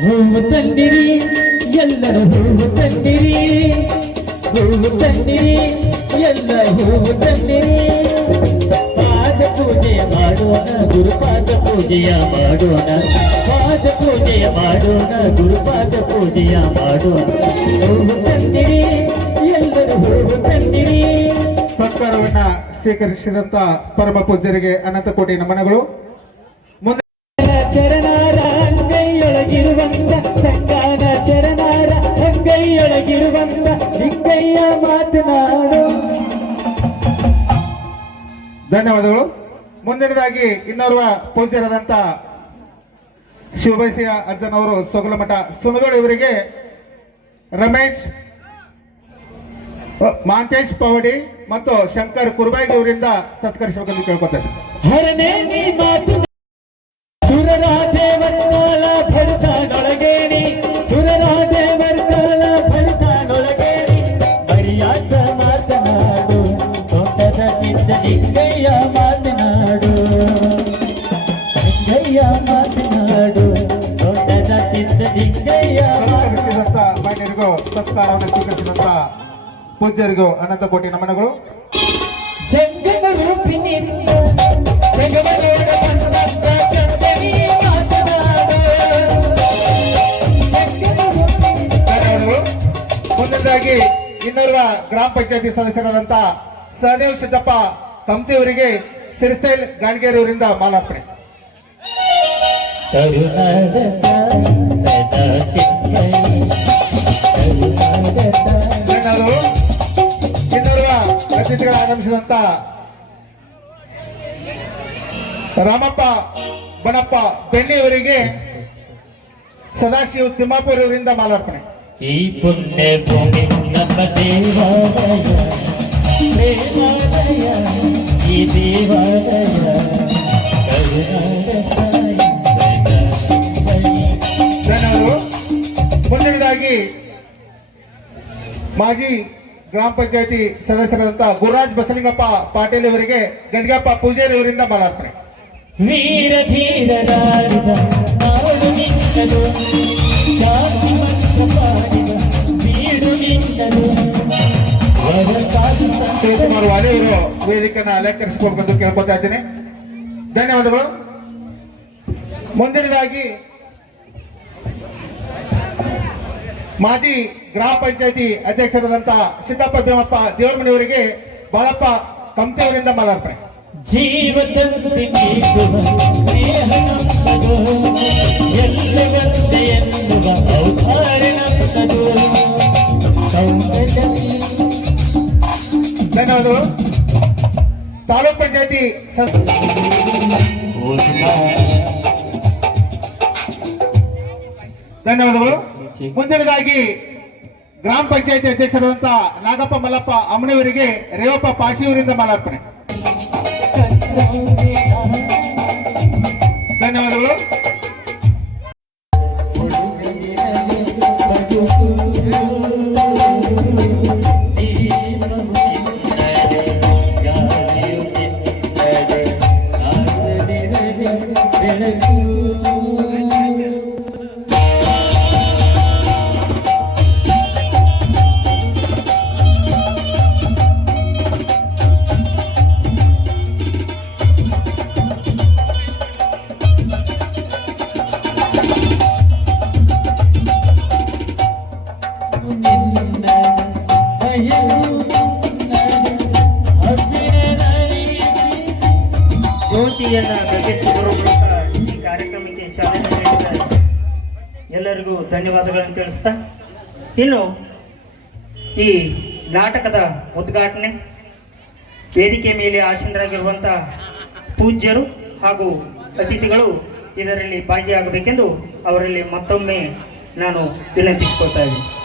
ಹೂವು ತಂದಿರಿ ಎಲ್ಲರೂ ಹೂವು ತಂದಿರಿ ಹೂವು ತಂದಿರಿ ಎಲ್ಲ ಹೂವು ತಂದಿರಿ ಪಾದ ಪೂಜೆ ಮಾಡೋಣ, ಗುರುಪಾದ ಪೂಜೆಯ ಮಾಡೋಣ. ಪಾದ ಪೂಜೆಯ ಮಾಡೋಣ, ಗುರುಪಾದ ಪೂಜೆಯ ಮಾಡೋಣ. ಹೂವು ತಂದಿರಿ ಎಲ್ಲರೂ ಹೂವು ತಂದಿರಿ ಸಂಸ್ಕಾರವನ್ನ ಸ್ವೀಕರಿಸಿದಂತ ಪರಮ ಪೂಜ್ಯರಿಗೆ ಅನಂತ ಕೋಟಿ ನಮನಗಳು. ಧನ್ಯವಾದಗಳು. ಮುಂದಿನದಾಗಿ ಇನ್ನೋರ್ವ ಪೂಜ್ಯರಾದಂತ ಶಿವಬೈಸಿಯ ಅಜ್ಜನವರು ಸೊಗಲಮಠ ಸುಮಗಳು ಇವರಿಗೆ ರಮೇಶ್ ಮಾಂತೇಶ್ ಪವಡಿ ಮತ್ತು ಶಂಕರ್ ಕುರ್ಬಾಗಿ ಇವರಿಂದ ಸತ್ಕರಿಸಬೇಕೆಂದು ಕೇಳ್ಕೊತಾರೆ ಹರನೇ ಲಿಂಗಯ್ಯ ಮಾತನಾಡು ದೊಡ್ಡದ ಸಿದ್ಧ ದಿಗ್ಗಯ್ಯ ಸತ್ಕರಿಸಿದಂತ ಮಾನ್ಯರಿಗೂ ಸತ್ಕಾರವನ್ನು ಸ್ವೀಕರಿಸಿದಂತ ಪೂಜ್ಯರಿಗೂ ಅನಂತ ಕೋಟಿ ನಮನಗಳು. ಜಂಗಮ ರೂಪಿಣಿ ಜಗವ ನೋಡ ಬಂದಂತ ಕಂದನಿ ಮಾತನಾಡು. ಜಂಗಮ ರೂಪಿಣಿ ಮುಂದಿನದಾಗಿ ಇನ್ನೋರ್ವ ಗ್ರಾಮ ಪಂಚಾಯತಿ ಸದಸ್ಯರಾದಂತ ಸಹದೇವ್ ಸಿದ್ದಪ್ಪ ತಮ್ತಿ ಸಿರ್ಸೇಲ್ ಗಾಣಗೇರಿಯವರಿಂದ ಮಾಲಾರ್ಪಣೆ. ಸದಾ ಆಗಮಿಸಿದಂತ ರಾಮಪ್ಪ ಬಣಪ್ಪ ಬೆನ್ನಿಯವರಿಗೆ ಸದಾಶಿವ ತಿಮ್ಮಾಪುರ ಇವರಿಂದ ಮಾಲಾರ್ಪಣೆ. ಈ ಪುಣ್ಯ ಭೂಮಿ ನಮ್ಮ ದೇವಾಲಯ ದೇವಾಲಯ, ಈ ದೇವಾಲಯ ಕರುನಾಡ ಮುಂದಿನದಾಗಿ ಮಾಜಿ ಗ್ರಾಮ ಪಂಚಾಯತಿ ಸದಸ್ಯರಾದಂತಹ ಗುರುರಾಜ್ ಬಸಲಿಂಗಪ್ಪ ಪಾಟೀಲ್ ಅವರಿಗೆ ಗಂಗಪ್ಪ ಪೂಜಾರಿ ಅವರಿಂದ ಮಾಲಾರ್ಪಣೆ. ವೀರ ಧೀರರಾಡಿದ ನಾಡು ನಿಂತಲು ಜಾತಿ ಮಂತ್ರ ಪಾಡಿದ ಬೀಡು ನಿಂತಲು. ವರ ಸಾಧಿಸ ಶಿವಕುಮಾರ್ ವಾಲೆ ಅವರು ವೇದಿಕೆಯನ್ನು ಅಲಂಕರಿಸಿಕೊಡ್ಬೇಕಂತ ಕೇಳ್ಕೊತಾ ಇದ್ದೀನಿ. ಧನ್ಯವಾದಗಳು. ಮುಂದಿನದಾಗಿ ಮಾಜಿ ಗ್ರಾಮ ಪಂಚಾಯತಿ ಅಧ್ಯಕ್ಷರಾದಂತಹ ಸಿದ್ದಪ್ಪ ಭೀಮಪ್ಪ ದೇವರಮನೆಯವರಿಗೆ ಬಾಳಪ್ಪ ಕಂತೆಯವರಿಂದ ಮಾಲಾರ್ಪಣೆ. ಧನ್ಯವಾದಗಳು. ತಾಲೂಕ್ ಪಂಚಾಯತಿ ಧನ್ಯವಾದಗಳು. ಮುಂದಿನದಾಗಿ ಗ್ರಾಮ ಪಂಚಾಯತಿ ಅಧ್ಯಕ್ಷರಾದಂತ ನಾಗಪ್ಪ ಮಲ್ಲಪ್ಪ ಅಮ್ಮನವರಿಗೆ ರೇವಪ್ಪ ಪಾಶಿಯವರಿಂದ ಮಾಲಾರ್ಪಣೆ ಧನ್ಯವಾದಗಳು ಈ ಕಾರ್ಯಕ್ರಮಕ್ಕೆ ಚಾಲನೆ ಎಲ್ಲರಿಗೂ ಧನ್ಯವಾದಗಳನ್ನು ತಿಳಿಸ್ತಾ, ಇನ್ನು ಈ ನಾಟಕದ ಉದ್ಘಾಟನೆ, ವೇದಿಕೆ ಮೇಲೆ ಆಸೀನರಾಗಿರುವಂಥ ಪೂಜ್ಯರು ಹಾಗೂ ಅತಿಥಿಗಳು ಇದರಲ್ಲಿ ಭಾಗಿಯಾಗಬೇಕೆಂದು ಅವರಲ್ಲಿ ಮತ್ತೊಮ್ಮೆ ನಾನು ವಿನಂತಿಸಿಕೊಳ್ತಾ ಇದ್ದೀನಿ.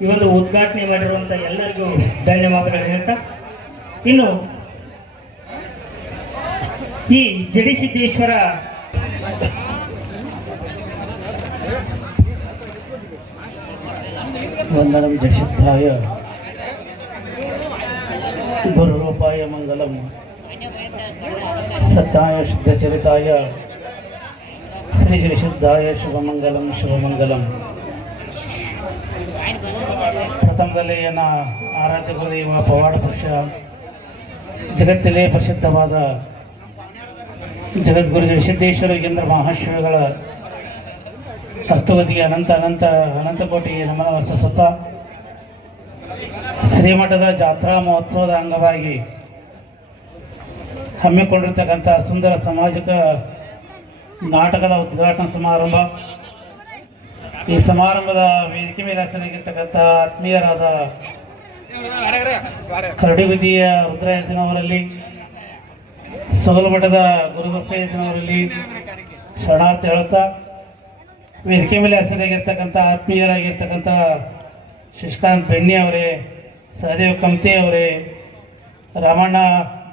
ಈ ಉದ್ಘಾಟನೆ ಮಾಡಿರುವಂಥ ಎಲ್ಲರಿಗೂ ಧನ್ಯವಾದಗಳು ಹೇಳ್ತಾ. ಇನ್ನು, ಈ ಜಡಿಸಿದ್ದೇಶ್ವರ ವಂದನಂ ಜಶುದ್ಧಾಯ ಗುರುರೂಪಾಯ ಮಂಗಲಂ. ಸತ್ತಾಯ ಶುದ್ಧ ಚರಿತಾಯ. ಶ್ರೀ ಜಡಿಶುದ್ಧಾಯ ಶುಭಮಂಗಲಂ ಶುಭಮಂಗಲಂ ಪ್ರಥಮದಲ್ಲಿ ಏನ ಆರಾಧ್ಯ ಗುರುದೇವ ಪವಾಡ ಪುರುಷ ಜಗತ್ತಲ್ಲೇ ಪ್ರಸಿದ್ಧವಾದ ಜಗದ್ಗುರು ಸಿದ್ದೇಶ್ವರ ಕೇಂದ್ರ ಮಹಾಶಿವಗಳ ಕರ್ತವತಿಗೆ ಅನಂತ ಅನಂತ ಅನಂತ ಕೋಟಿ ನಮನ ಸುತ್ತ ಶ್ರೀಮಠದ ಜಾತ್ರಾ ಮಹೋತ್ಸವದ ಅಂಗವಾಗಿ ಹಮ್ಮಿಕೊಂಡಿರ್ತಕ್ಕಂಥ ಸುಂದರ ಸಾಮಾಜಿಕ ನಾಟಕದ ಉದ್ಘಾಟನಾ ಸಮಾರಂಭ. ಈ ಸಮಾರಂಭದ ವೇದಿಕೆ ಮೇಲೆ ಹೆಸರಾಗಿರ್ತಕ್ಕಂಥ ಆತ್ಮೀಯರಾದ ಕರಡಿಗುದಿಯ ರುದ್ರಾಯಜನವರಲ್ಲಿ ಸೋಲಮಠದ ಗುರುಬಸಯ್ಯನವರಲ್ಲಿ ಶರಣಾರ್ಥ ಹೇಳುತ್ತಾ ವೇದಿಕೆ ಮೇಲೆ ಹೆಸರಾಗಿರ್ತಕ್ಕಂಥ ಆತ್ಮೀಯರಾಗಿರ್ತಕ್ಕಂಥ ಶಶಿಕಾಂತ್ ಬೆಣ್ಣೆ ಅವರೇ, ಸಹದೇವ್ ಕಮತಿ ಅವರೇ, ರಾಮಣ್ಣ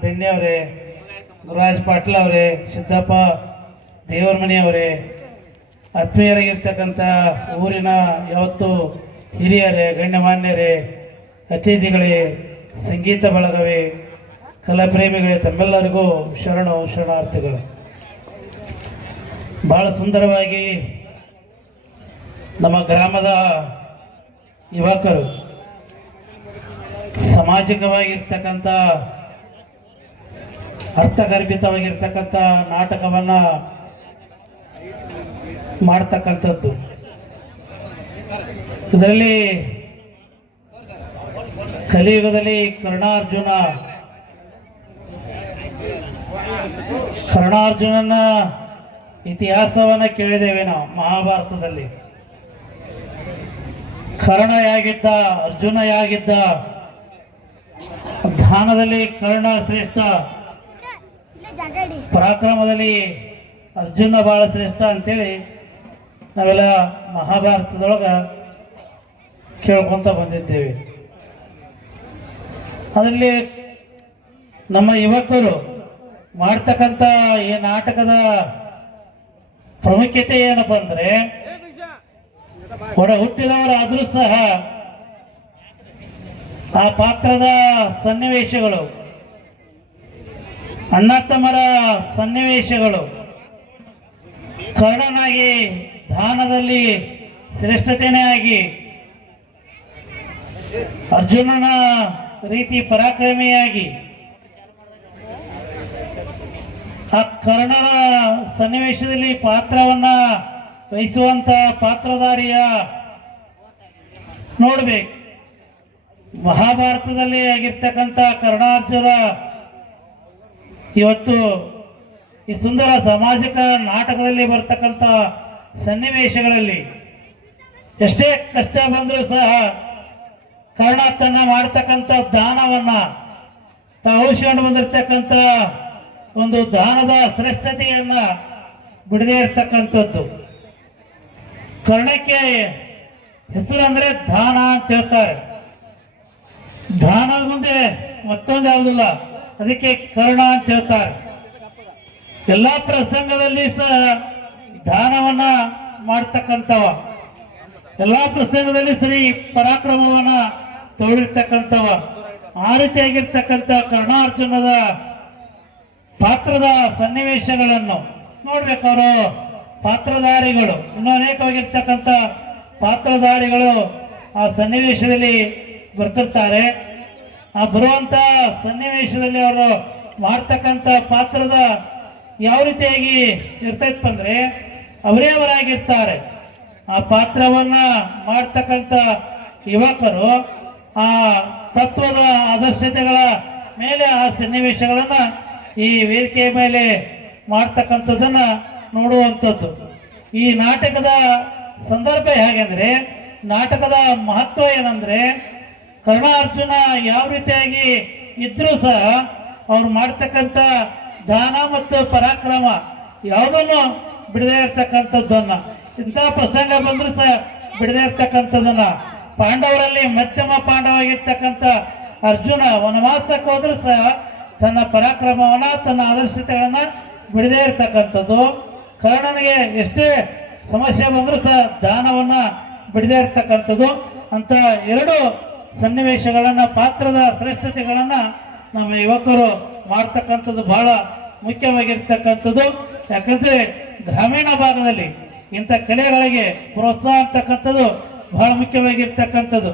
ಬೆಣ್ಣೆ ಅವರೇ, ಗುರುರಾಜ್ ಪಾಟೀಲ್ ಅವರೇ, ಸಿದ್ದಪ್ಪ ದೇವರಮನಿ ಅವರೇ ಆತ್ಮೀಯರಾಗಿರ್ತಕ್ಕಂಥ ಊರಿನ ಯಾವತ್ತು ಹಿರಿಯರೇ, ಗಣ್ಯಮಾನ್ಯರೇ, ಅತಿಥಿಗಳೇ, ಸಂಗೀತ ಬಳಗವೇ, ಕಲಾಪ್ರೇಮಿಗಳೇ, ತಮ್ಮೆಲ್ಲರಿಗೂ ಶರಣ ಶರಣಾರ್ಥಿಗಳು. ಭಾಳ ಸುಂದರವಾಗಿ ನಮ್ಮ ಗ್ರಾಮದ ಯುವಕರು, ಸಾಮಾಜಿಕವಾಗಿರ್ತಕ್ಕಂಥ, ಅರ್ಥಗರ್ಭಿತವಾಗಿರ್ತಕ್ಕಂಥ ನಾಟಕವನ್ನ ಮಾಡ್ತಕ್ಕಂಥದ್ದು. ಇದರಲ್ಲಿ ಕಲಿಯುಗದಲ್ಲಿ ಕರ್ಣಾರ್ಜುನ, ಕರ್ಣಾರ್ಜುನನ ಇತಿಹಾಸವನ್ನ ಕೇಳಿದ್ದೇವೆ ನಾವು ಮಹಾಭಾರತದಲ್ಲಿ. ಕರ್ಣ ಯಾಗಿದ್ದ ಅರ್ಜುನ ಯಾಗಿದ್ದ ಧಾನದಲ್ಲಿ ಕರ್ಣ ಶ್ರೇಷ್ಠ, ಪರಾಕ್ರಮದಲ್ಲಿ ಅರ್ಜುನ ಬಹಳ ಶ್ರೇಷ್ಠ ಅಂತೇಳಿ ನಾವೆಲ್ಲ ಮಹಾಭಾರತದೊಳಗ ಕೇಳ್ಕೊತ ಬಂದಿದ್ದೇವೆ. ಅದರಲ್ಲಿ ನಮ್ಮ ಯುವಕರು ಮಾಡ್ತಕ್ಕಂಥ ಈ ನಾಟಕದ ಪ್ರಾಮುಖ್ಯತೆ ಏನಪ್ಪ ಅಂದ್ರೆ ಹೊರ ಹುಟ್ಟಿದವರಾದರೂ ಸಹ ಆ ಪಾತ್ರದ ಸನ್ನಿವೇಶಗಳು, ಅಣ್ಣ ತಮ್ಮರ ಸನ್ನಿವೇಶಗಳು ಕರ್ಣನಾಗಿ ದಾನದಲ್ಲಿ ಶ್ರೇಷ್ಠತೆನೇ ಆಗಿ ಅರ್ಜುನನ ರೀತಿ ಪರಾಕ್ರಮಿಯಾಗಿ ಆ ಕರ್ಣನ ಸನ್ನಿವೇಶದಲ್ಲಿ ಪಾತ್ರವನ್ನ ವಹಿಸುವಂತ ಪಾತ್ರಧಾರಿಯ ನೋಡ್ಬೇಕು. ಮಹಾಭಾರತದಲ್ಲಿ ಆಗಿರ್ತಕ್ಕಂಥ ಕರ್ಣಾರ್ಜುನ ಇವತ್ತು ಈ ಸುಂದರ ಸಾಮಾಜಿಕ ನಾಟಕದಲ್ಲಿ ಬರ್ತಕ್ಕಂಥ ಸನ್ನಿವೇಶಗಳಲ್ಲಿ ಎಷ್ಟೇ ಕಷ್ಟ ಬಂದರೂ ಸಹ ಕರ್ಣ ತನ್ನ ಮಾಡ್ತಕ್ಕಂಥ ದಾನವನ್ನ ತಾವುಸ್ಕೊಂಡು ಬಂದಿರ್ತಕ್ಕಂಥ ಒಂದು ದಾನದ ಶ್ರೇಷ್ಠತೆಯನ್ನ ಬಿಡದೇ ಇರ್ತಕ್ಕಂಥದ್ದು. ಕರ್ಣಕ್ಕೆ ಹೆಸರು ಅಂದ್ರೆ ದಾನ ಅಂತ ಹೇಳ್ತಾರೆ. ದಾನದ ಮುಂದೆ ಮತ್ತೊಂದು ಯಾವುದಿಲ್ಲ, ಅದಕ್ಕೆ ಕರ್ಣ ಅಂತ ಹೇಳ್ತಾರೆ. ಎಲ್ಲಾ ಪ್ರಸಂಗದಲ್ಲಿ ಸಹ ದಾನವನ್ನ ಮಾಡ್ತಕ್ಕಂಥವ. ಎಲ್ಲಾ ಪ್ರಸಂಗದಲ್ಲಿ ಸರಿ ಪರಾಕ್ರಮವನ್ನ ತೋಡಿರ್ತಕ್ಕಂಥವ ಆ ರೀತಿಯಾಗಿರ್ತಕ್ಕಂಥ ಕರ್ಣಾರ್ಜುನದ ಪಾತ್ರದ ಸನ್ನಿವೇಶಗಳನ್ನು ನೋಡ್ಬೇಕವರು. ಪಾತ್ರಧಾರಿಗಳು, ಇನ್ನೂ ಅನೇಕವಾಗಿರ್ತಕ್ಕಂಥ ಪಾತ್ರಧಾರಿಗಳು ಆ ಸನ್ನಿವೇಶದಲ್ಲಿ ಬರ್ತಿರ್ತಾರೆ. ಆ ಬರುವಂತ ಸನ್ನಿವೇಶದಲ್ಲಿ ಅವರು ಮಾಡ್ತಕ್ಕಂಥ ಪಾತ್ರದ ಯಾವ ರೀತಿಯಾಗಿ ಇರ್ತೈತ್ ಅಂದ್ರೆ ಅವರೇ ಅವರಾಗಿರ್ತಾರೆ ಆ ಪಾತ್ರವನ್ನ ಮಾಡ್ತಕ್ಕಂಥ ಯುವಕರು ಆ ತತ್ವದ ಆದರ್ಶತೆಗಳ ಮೇಲೆ ಆ ಸನ್ನಿವೇಶಗಳನ್ನ ಈ ವೇದಿಕೆಯ ಮೇಲೆ ಮಾಡ್ತಕ್ಕಂಥದ್ದನ್ನ ನೋಡುವಂಥದ್ದು. ಈ ನಾಟಕದ ಸಂದರ್ಭ ಹೇಗೆಂದ್ರೆ, ನಾಟಕದ ಮಹತ್ವ ಏನಂದ್ರೆ ಕರ್ಣ ಅರ್ಜುನ ಯಾವ ರೀತಿಯಾಗಿ ಇದ್ರೂ ಸಹ ಅವ್ರು ಮಾಡ್ತಕ್ಕಂಥ ದಾನ ಮತ್ತು ಪರಾಕ್ರಮ ಯಾವುದನ್ನು ಬಿಡದೇ ಇರ್ತಕ್ಕಂಥದ್ದನ್ನ. ಇಂಥ ಪ್ರಸಂಗ ಬಂದ್ರು ಸಹ ಬಿಡದೇ ಇರ್ತಕ್ಕಂಥದ್ದನ್ನ. ಪಾಂಡವರಲ್ಲಿ ಮಧ್ಯಮ ಪಾಂಡವಾಗಿರ್ತಕ್ಕಂಥ ಅರ್ಜುನ ವನವಾಸಕ್ಕೆ ಹೋದ್ರೂ ಸಹ ತನ್ನ ಪರಾಕ್ರಮವನ್ನ, ತನ್ನ ಆದರ್ಶತೆಗಳನ್ನ ಬಿಡದೇ ಇರ್ತಕ್ಕಂಥದ್ದು. ಕರ್ಣನಿಗೆ ಎಷ್ಟೇ ಸಮಸ್ಯೆ ಬಂದರೂ ಸಹ ದಾನವನ್ನ ಬಿಡದೇ ಇರ್ತಕ್ಕಂಥದ್ದು. ಅಂತ ಎರಡು ಸನ್ನಿವೇಶಗಳನ್ನ, ಪಾತ್ರದ ಶ್ರೇಷ್ಠತೆಗಳನ್ನ ನಮ್ಮ ಯುವಕರು ಮಾಡ್ತಕ್ಕಂಥದ್ದು ಬಹಳ ಮುಖ್ಯವಾಗಿರ್ತಕ್ಕಂಥದ್ದು. ಯಾಕಂದ್ರೆ ಗ್ರಾಮೀಣ ಭಾಗದಲ್ಲಿ ಇಂಥ ಕಲೆಗಳಿಗೆ ಪ್ರೋತ್ಸಾಹ ಅಂತಕ್ಕಂಥದ್ದು ಬಹಳ ಮುಖ್ಯವಾಗಿರ್ತಕ್ಕಂಥದ್ದು.